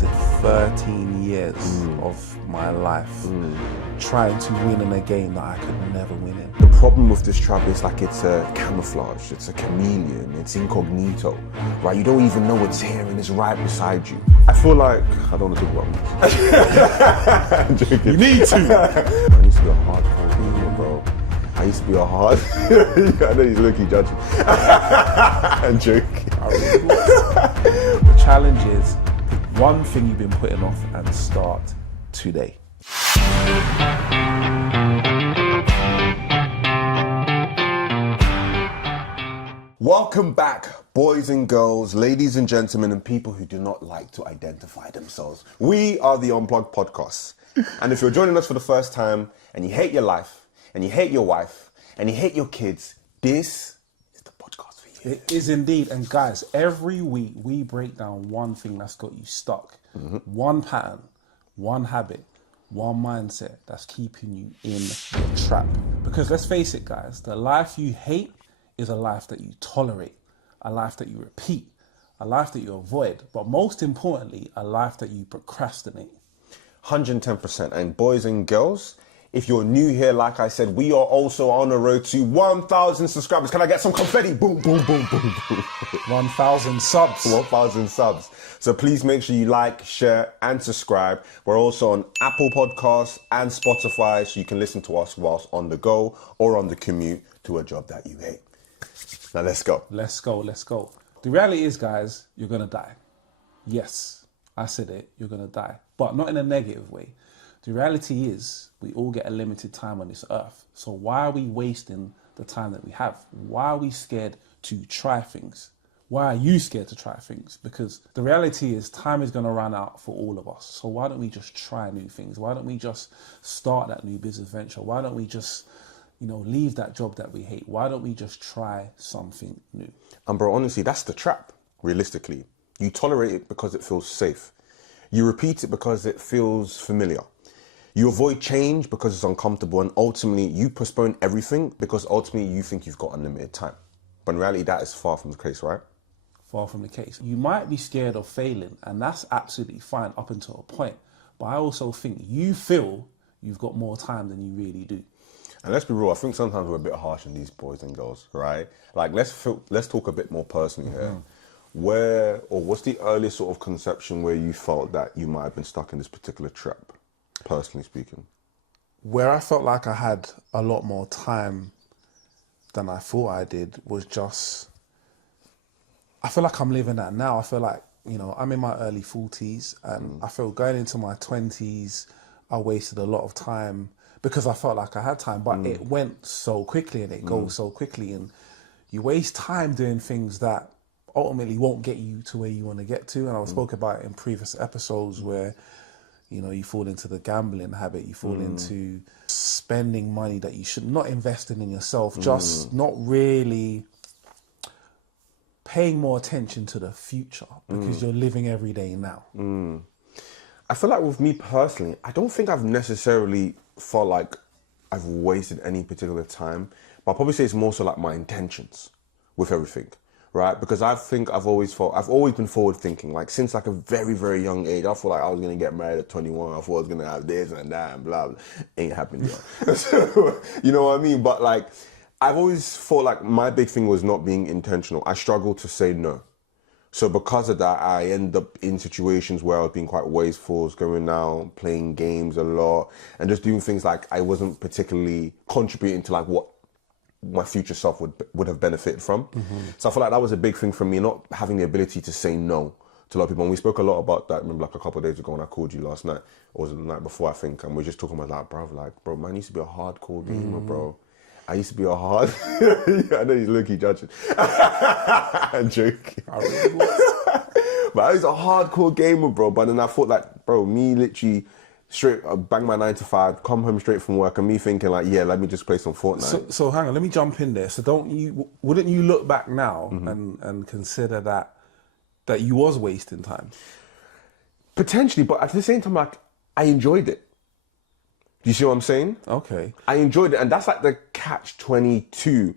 wasted 13 years of my life trying to win in a game that I could never win in. The problem with this trap is like it's a camouflage, it's a chameleon, it's incognito, right? You don't even know it's here and it's right beside you. I feel like, I don't want to talk about this. I'm joking. You need to. I used to be a hardcore gamer, bro. I used to be a hard, I know he's looking judging. I'm joking. I really was. The challenge is pick one thing you've been putting off and start today. Welcome back, boys and girls, ladies and gentlemen, and people who do not like to identify themselves. We are the Unplugged Podcast. And if you're joining us for the first time and you hate your life, and you hate your wife, and you hate your kids, this is the podcast for you. It is indeed. And guys, every week we break down one thing that's got you stuck. One pattern, one habit, one mindset that's keeping you in the trap. Because let's face it, guys, the life you hate is a life that you tolerate, a life that you repeat, a life that you avoid, but most importantly, a life that you procrastinate. 110%. And boys and girls, if you're new here, like I said, we are also on the road to 1,000 subscribers. Can I get some confetti? Boom, boom, boom, boom, boom. 1,000 subs. 1,000 subs. So please make sure you like, share, and subscribe. We're also on Apple Podcasts and Spotify, so you can listen to us whilst on the go or on the commute to a job that you hate. Now let's go. Let's go, let's go. The reality is, guys, you're going to die. Yes, I said it, you're going to die. But not in a negative way. The reality is, we all get a limited time on this earth. So why are we wasting the time that we have? Why are we scared to try things? Why are you scared to try things? Because the reality is, time is going to run out for all of us. So why don't we just try new things? Why don't we just start that new business venture? Why don't we just, leave that job that we hate? Why don't we just try something new? And bro, honestly, that's the trap, realistically. You tolerate it because it feels safe. You repeat it because it feels familiar. You avoid change because it's uncomfortable, and ultimately you postpone everything because ultimately you think you've got unlimited time. But in reality, that is far from the case, right? Far from the case. You might be scared of failing, and that's absolutely fine up until a point. But I also think you feel you've got more time than you really do. And let's be real, I think sometimes we're a bit harsh on these boys and girls, right? Like, let's talk a bit more personally here. What's the earliest sort of conception where you felt that you might have been stuck in this particular trap, personally speaking? Where I felt like I had a lot more time than I thought I did was just, I feel like I'm living that now. I feel like, I'm in my early 40s and I feel going into my 20s, I wasted a lot of time because I felt like I had time, but it went so quickly and it goes so quickly, and you waste time doing things that ultimately won't get you to where you want to get to. And I spoke about it in previous episodes where, you fall into the gambling habit, you fall into spending money that you should not investing in yourself, just not really paying more attention to the future because you're living every day now. I feel like with me personally, I don't think I've necessarily felt like I've wasted any particular time, but I'll probably say it's more so like my intentions with everything. Right, because I think I've always been forward thinking. Like since like a very, very young age, I thought like I was gonna get married at 21. I thought I was gonna have this and that and blah, blah. Ain't happened yet. So, you know what I mean? But like, I've always thought like my big thing was not being intentional. I struggled to say no. So because of that, I end up in situations where I was being quite wasteful, going out, playing games a lot, and just doing things like I wasn't particularly contributing to like what my future self would have benefited from. So I feel like that was a big thing for me, not having the ability to say no to a lot of people. And we spoke a lot about that, remember, like a couple of days ago when I called you last night, or was it the night before, I think, and we were just talking about like, bro, man, I used to be a hardcore gamer, bro. I used to be a hard... I know he's low-key judging. I'm joking. I really was. But I was a hardcore gamer, bro. But then I thought like, bro, me literally... straight, bang my 9 to 5, come home straight from work, and me thinking like, yeah, let me just play some Fortnite. So hang on, let me jump in there. So wouldn't you look back now and consider that you was wasting time? Potentially, but at the same time, like, I enjoyed it. Do you see what I'm saying? Okay. I enjoyed it, and that's like the catch-22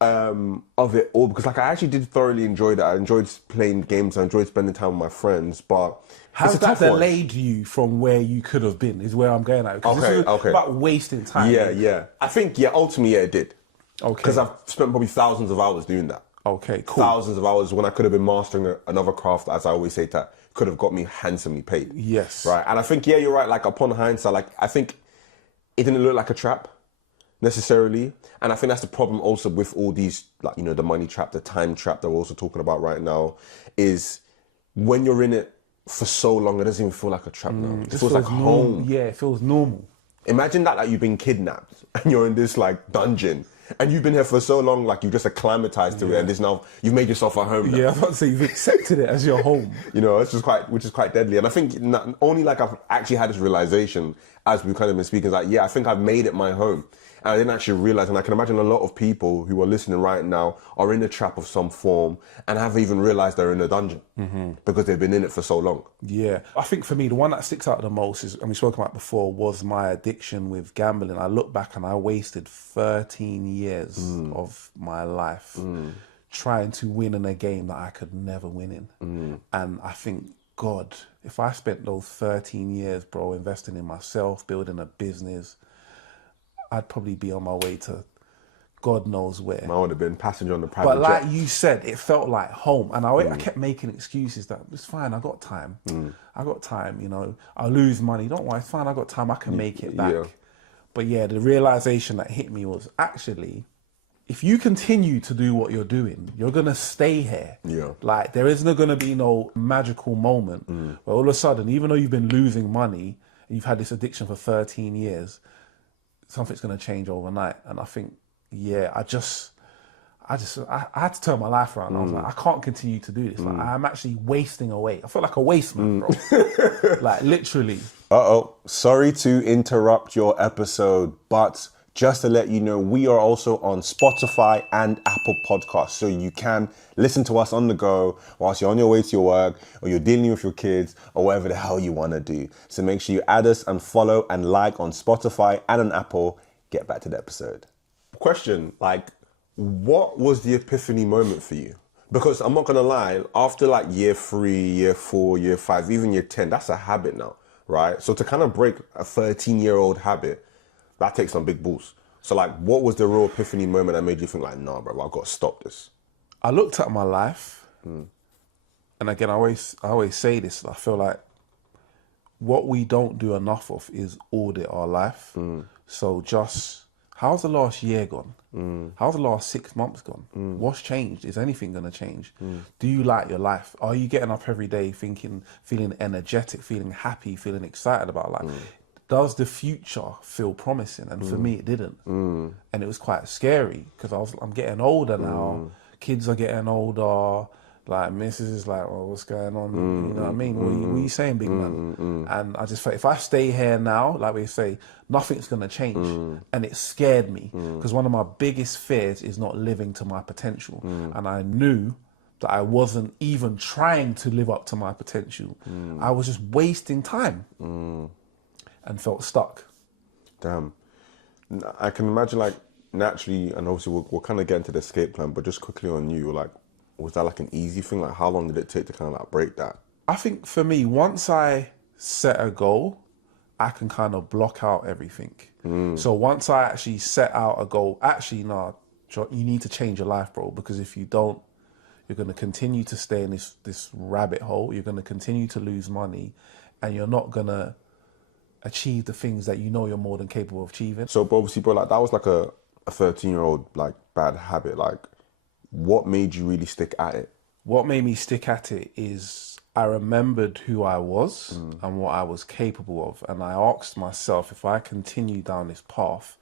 of it all, because like I actually did thoroughly enjoy that. I enjoyed playing games. I enjoyed spending time with my friends. But it's Has a that tough one. delayed you from where you could have been? Is where I'm going at. Because this is about wasting time. Yeah. I think ultimately it did. Okay. Because I've spent probably thousands of hours doing that. Okay, cool. Thousands of hours when I could have been mastering another craft, as I always say, that could have got me handsomely paid. Yes. Right. And I think you're right. Like upon hindsight, like I think it didn't look like a trap necessarily. And I think that's the problem also with all these, like, you know, the money trap, the time trap that we're also talking about right now, is when you're in it for so long, it doesn't even feel like a trap now. It feels like home. Yeah, it feels normal. Imagine that, like, you've been kidnapped and you're in this like dungeon and you've been here for so long, like you've just acclimatized to it, and this now you've made yourself a home now. Yeah, I was about to say you've accepted it as your home. You know, which is quite deadly. And I think not only like I've actually had this realization as we've kind of been speaking, like, yeah, I think I've made it my home. And I didn't actually realize, and I can imagine a lot of people who are listening right now are in a trap of some form and haven't even realized they're in a dungeon because they've been in it for so long. Yeah. I think for me, the one that sticks out the most is, and we spoke about before, was my addiction with gambling. I look back and I wasted 13 years of my life trying to win in a game that I could never win in. And I think, God, if I spent those 13 years, bro, investing in myself, building a business, I'd probably be on my way to God knows where. I would have been passenger on the private But like jet. you said, it felt like home. And I kept making excuses that it's fine, I got time. I got time, you know. I'll lose money. Don't worry, it's fine, I got time, I can make it back. Yeah. But yeah, the realization that hit me was actually, if you continue to do what you're doing, you're going to stay here. Yeah. Like, there isn't going to be no magical moment where all of a sudden, even though you've been losing money and you've had this addiction for 13 years, something's going to change overnight. And I think, yeah, I had to turn my life around. I was like, I can't continue to do this. Like, I'm actually wasting away. I feel like a waste man, bro. Like, literally. Sorry to interrupt your episode, but just to let you know, we are also on Spotify and Apple Podcasts. So you can listen to us on the go whilst you're on your way to your work or you're dealing with your kids or whatever the hell you want to do. So make sure you add us and follow and like on Spotify and on Apple. Get back to the episode. Question, like, what was the epiphany moment for you? Because I'm not going to lie, after like year 3, year 4, year 5, even year 10, that's a habit now, right? So to kind of break a 13-year-old habit, that takes some big balls. So like, what was the real epiphany moment that made you think like, nah, bro, I've got to stop this? I looked at my life, and again, I always say this, I feel like what we don't do enough of is audit our life. So just, how's the last year gone? How's the last 6 months gone? What's changed? Is anything going to change? Do you like your life? Are you getting up every day feeling energetic, feeling happy, feeling excited about life? Does the future feel promising? And for me, it didn't. And it was quite scary because I'm getting older now. Kids are getting older. Like, missus is like, well, what's going on? You know what I mean? What are you saying, big man? And I just felt, if I stay here now, like we say, nothing's going to change. And it scared me because one of my biggest fears is not living to my potential. And I knew that I wasn't even trying to live up to my potential. I was just wasting time and felt stuck. Damn. I can imagine, like, naturally, and obviously we'll kind of get into the escape plan, but just quickly on you, like, was that like an easy thing? Like, how long did it take to kind of like break that? I think for me, once I set a goal, I can kind of block out everything. So once I actually set out a goal, actually, no, you need to change your life, bro, because if you don't, you're going to continue to stay in this rabbit hole. You're going to continue to lose money, and you're not going to achieve the things that you know you're more than capable of achieving. So, but obviously, bro, like, that was like a 13-year-old, like, bad habit. Like, what made you really stick at it? What made me stick at it is I remembered who I was and what I was capable of. And I asked myself, if I continue down this path,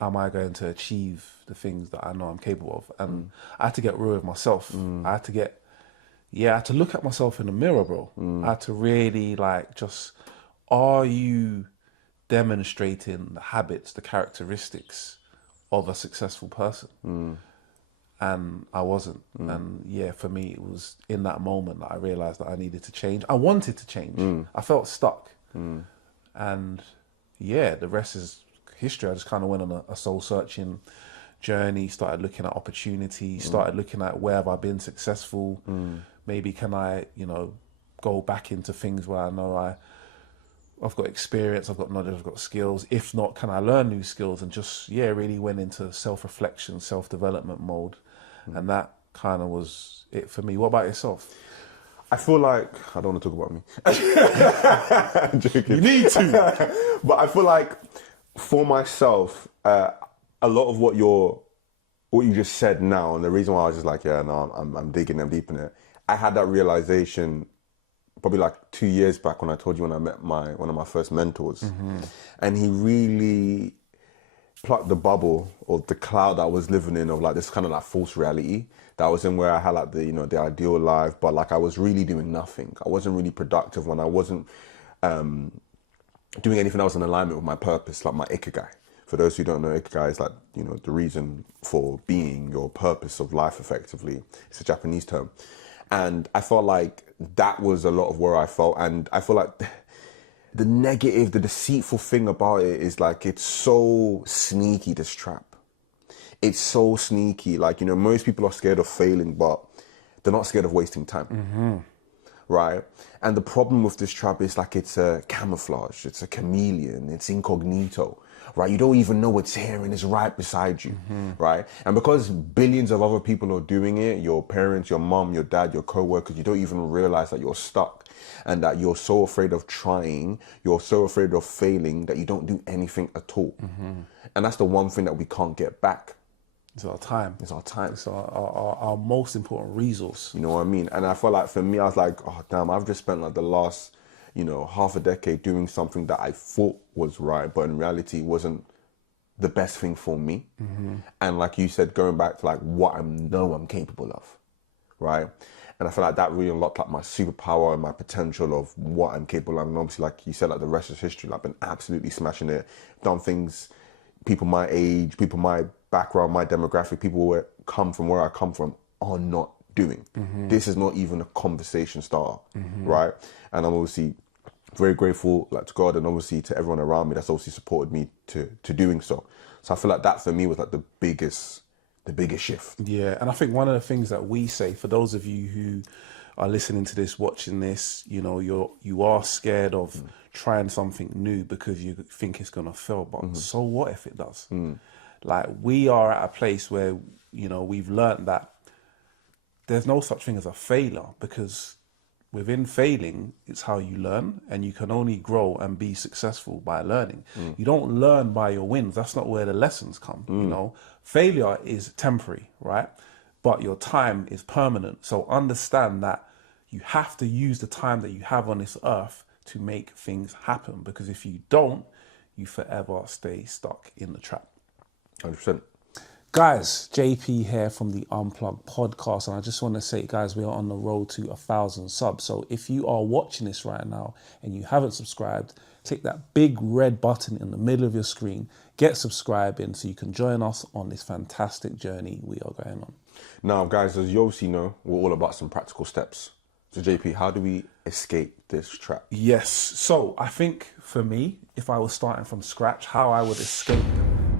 am I going to achieve the things that I know I'm capable of? And I had to get real with myself. I had to look at myself in the mirror, bro. I had to really, like, just, are you demonstrating the habits, the characteristics of a successful person? And I wasn't. And yeah, for me, it was in that moment that I realized that I needed to change. I wanted to change. I felt stuck. And yeah, the rest is history. I just kind of went on a soul searching journey, started looking at opportunities, started looking at where have I been successful. Maybe can I, go back into things where I know I've got experience, I've got knowledge, I've got skills. If not, can I learn new skills? And just, really went into self-reflection, self-development mode. And that kind of was it for me. What about yourself? I feel like, I don't want to talk about me. I'm joking. You need to. But I feel like for myself, a lot of what you just said now, and the reason why I was just like, I'm digging, I'm deep in it. I had that realization probably like 2 years back when I told you when I met one of my first mentors. And he really plucked the bubble or the cloud that I was living in of like this kind of like false reality that I was in, where I had like the ideal life, but like I was really doing nothing. I wasn't really productive when I wasn't doing anything else in alignment with my purpose, like my ikigai. For those who don't know, ikigai is like, the reason for being, your purpose of life effectively. It's a Japanese term. And I felt like that was a lot of where I felt. And I feel like the negative, the deceitful thing about it is like, it's so sneaky, this trap. It's so sneaky. Like, most people are scared of failing, but they're not scared of wasting time. Right? And the problem with this trap is like, it's a camouflage, it's a chameleon, it's incognito. Right? You don't even know it's here and it's right beside you, right? And because billions of other people are doing it, your parents, your mom, your dad, your co-workers, you don't even realize that you're stuck and that you're so afraid of trying, you're so afraid of failing that you don't do anything at all. And that's the one thing that we can't get back. It's our time. It's our time. It's our most important resource. You know what I mean? And I felt like for me, I was like, oh, damn, I've just spent like the last half a decade doing something that I thought was right, but in reality wasn't the best thing for me. And like you said, going back to like what I know I'm capable of, right? And I feel like that really unlocked like my superpower and my potential of what I'm capable of. And obviously, like you said, like the rest is history. Like, I've been absolutely smashing it, done things people my age, people my background, my demographic, people who come from where I come from are not doing. This is not even a conversation starter, right? And I'm obviously very grateful to God and obviously to everyone around me that's obviously supported me to doing so. So I feel like that for me was like the biggest shift. Yeah, and I think one of the things that we say, for those of you who are listening to this, watching this, you are scared of trying something new because you think it's gonna fail. But so what if it does? Like, we are at a place where we've learned that there's no such thing as a failure, because within failing, it's how you learn, and you can only grow and be successful by learning. You don't learn by your wins. That's not where the lessons come. Failure is temporary, right? But your time is permanent. So understand that you have to use the time that you have on this earth to make things happen, because if you don't, you forever stay stuck in the trap. 100%. Guys, JP here from the Unplugged podcast, and I just want to say, guys, we are on the road to 1,000 subs. So if you are watching this right now and you haven't subscribed, click that big red button in the middle of your screen, get subscribing so you can join us on this fantastic journey we are going on. Now, guys, as you obviously know, we're all about some practical steps. So JP, how do we escape this trap? Yes. So I think for me, if I was starting from scratch, how I would escape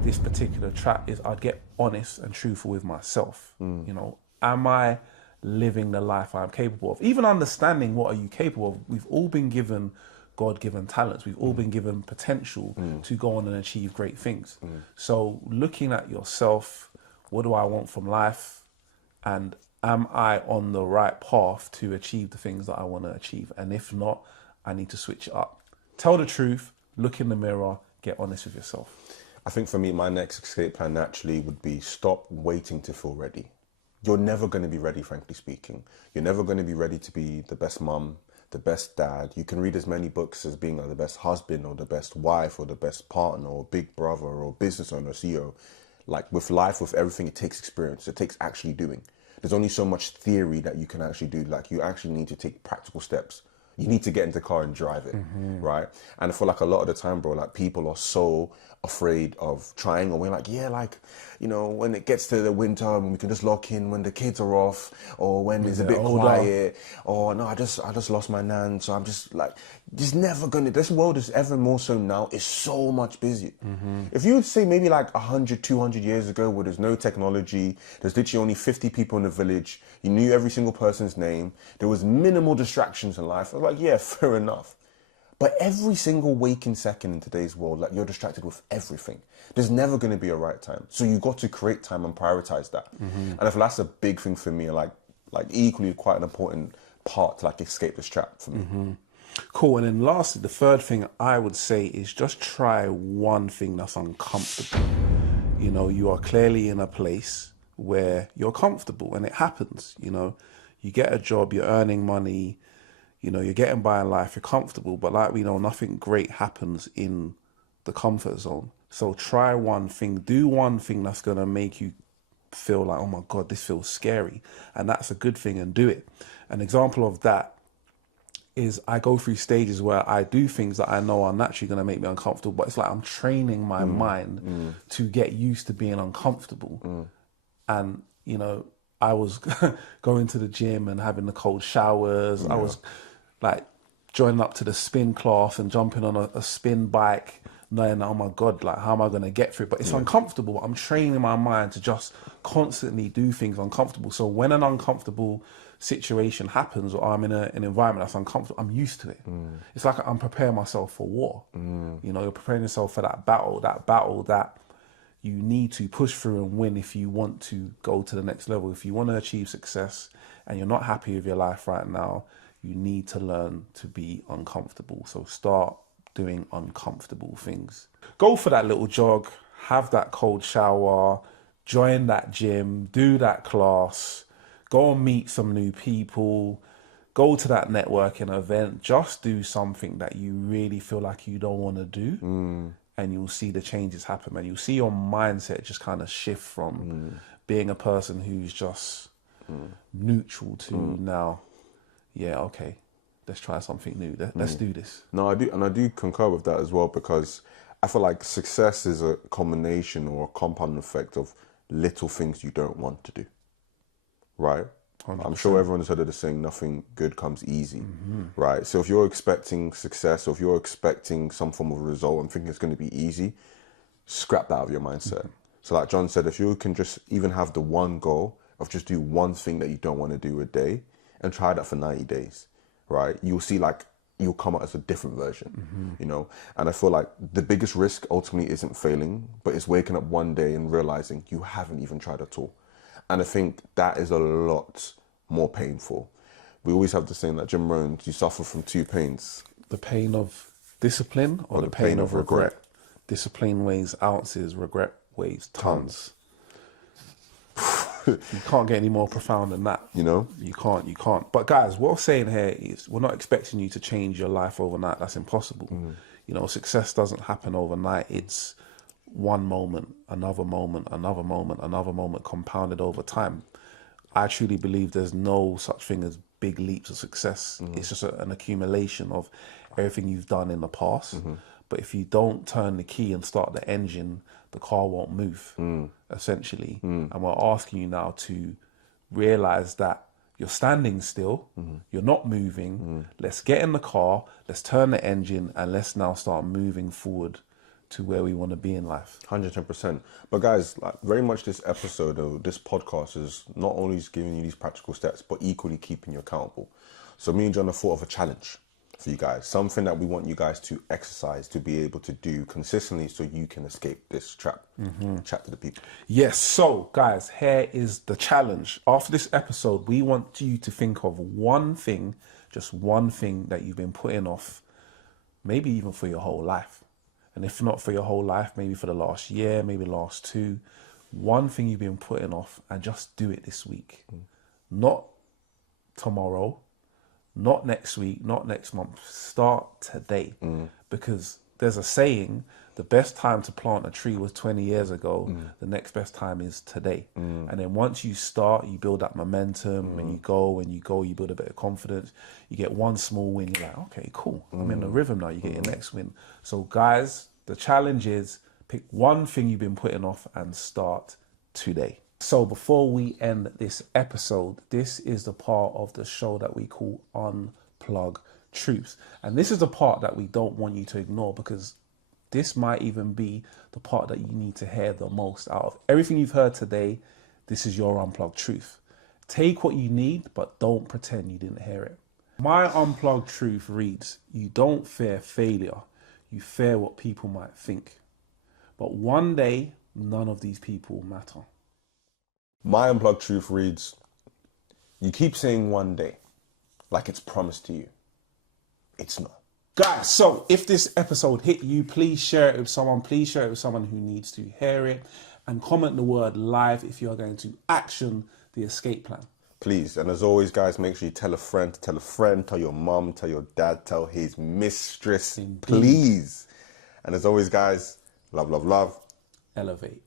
this particular trap is I'd get honest and truthful with myself. Am I living the life I'm capable of? Even understanding what are you capable of. We've all been given God-given talents. We've all been given potential to go on and achieve great things. So looking at yourself, what do I want from life? And am I on the right path to achieve the things that I want to achieve? And if not, I need to switch it up. Tell the truth, look in the mirror, get honest with yourself. I think for me, my next escape plan naturally would be stop waiting to feel ready. You're never going to be ready, frankly speaking. You're never going to be ready to be the best mum, the best dad. You can read as many books as being like the best husband or the best wife or the best partner or big brother or business owner, CEO. Like with life, with everything, it takes experience. It takes actually doing. There's only so much theory that you can actually do. Like, you actually need to take practical steps You need to get into the car and drive it, right? And I feel like a lot of the time, bro, like people are so afraid of trying, or we're like, yeah, like, you know, when it gets to the winter and we can just lock in when the kids are off, or when it's a bit older. quiet, or no, I just lost my nan, so I'm just like, just never gonna, this world is ever more so now, is so much busier. If you would say maybe like 100, 200 years ago, where there's no technology, there's literally only 50 people in the village, you knew every single person's name, there was minimal distractions in life, I was like, yeah, fair enough. But every single waking second in today's world, like, you're distracted with everything. There's never going to be a right time. So you've got to create time and prioritize that. And I feel that's a big thing for me, like equally quite an important part to like escape this trap for me. Cool. And then lastly, the third thing I would say is just try one thing that's uncomfortable. You know, you are clearly in a place where you're comfortable, and it happens. You know, you get a job, you're earning money, you know, you're getting by in life, you're comfortable, but like we know, nothing great happens in the comfort zone. So try one thing, do one thing that's going to make you feel like, oh my God, this feels scary. And that's a good thing, and do it. An example of that is I go through stages where I do things that I know are naturally going to make me uncomfortable, but it's like I'm training my mind to get used to being uncomfortable. And, you know, I was going to the gym and having the cold showers. I was like joining up to the spin class and jumping on a spin bike, knowing, oh my God, like, how am I going to get through it? But it's uncomfortable. I'm training my mind to just constantly do things uncomfortable. So when an uncomfortable situation happens, or I'm in an environment that's uncomfortable, I'm used to it. It's like I'm preparing myself for war. You know, you're preparing yourself for that battle that you need to push through and win if you want to go to the next level. If you want to achieve success and you're not happy with your life right now, you need to learn to be uncomfortable. So start doing uncomfortable things. Go for that little jog, have that cold shower, join that gym, do that class, go and meet some new people, go to that networking event. Just do something that you really feel like you don't want to do. And you'll see the changes happen, and you'll see your mindset just kind of shift from being a person who's just neutral to now, yeah, okay, let's try something new. Let's do this. No, I do, and I do concur with that as well, because I feel like success is a combination or a compound effect of little things you don't want to do, right? 100%. I'm sure everyone's heard of the saying, nothing good comes easy, right? So if you're expecting success, or if you're expecting some form of result and thinking it's going to be easy, scrap that out of your mindset. So like John said, if you can just even have the one goal of just do one thing that you don't want to do a day, and try that for 90 days, right? You'll see like you'll come out as a different version, you know? And I feel like the biggest risk ultimately isn't failing, but it's waking up one day and realizing you haven't even tried at all. And I think that is a lot more painful. We always have the saying that Jim Rohn, you suffer from two pains. The pain of discipline, or the pain of regret. Discipline weighs ounces, regret weighs tons. You can't get any more profound than that. You know? You can't. But guys, what I'm saying here is we're not expecting you to change your life overnight. That's impossible. You know, success doesn't happen overnight. It's one moment, another moment, another moment, another moment, compounded over time. I truly believe there's no such thing as big leaps of success. It's just an accumulation of everything you've done in the past. But if you don't turn the key and start the engine, the car won't move, essentially. And we're asking you now to realize that you're standing still, you're not moving. Let's get in the car, let's turn the engine, and let's now start moving forward to where we want to be in life. 110%. But guys, like, very much this episode of this podcast is not only just giving you these practical steps, but equally keeping you accountable. So me and John have thought of a challenge for you guys, something that we want you guys to exercise, to be able to do consistently so you can escape this trap. Chat to the people. Yes, so guys, here is the challenge. After this episode, we want you to think of one thing, just one thing that you've been putting off, maybe even for your whole life. And if not for your whole life, maybe for the last year, maybe last two, one thing you've been putting off, and just do it this week. Not tomorrow, not next week, not next month. Start today, because there's a saying, the best time to plant a tree was 20 years ago. The next best time is today. And then once you start, you build that momentum and you go, you build a bit of confidence. You get one small win. You're like, okay, cool. I'm in the rhythm now. You get your next win. So guys, the challenge is pick one thing you've been putting off and start today. So before we end this episode, this is the part of the show that we call Unplug Truth. And this is the part that we don't want you to ignore, because this might even be the part that you need to hear the most out of everything you've heard today. This is your unplugged truth. Take what you need, but don't pretend you didn't hear it. My unplugged truth reads, you don't fear failure. You fear what people might think. But one day, none of these people matter. My unplugged truth reads, you keep saying one day, like it's promised to you. It's not. Guys, so if this episode hit you, please share it with someone. Please share it with someone who needs to hear it. And comment the word live if you are going to action the escape plan. Please. And as always, guys, make sure you tell a friend, tell your mom, tell your dad, tell his mistress. Indeed. Please. And as always, guys, love, love, love. Elevate.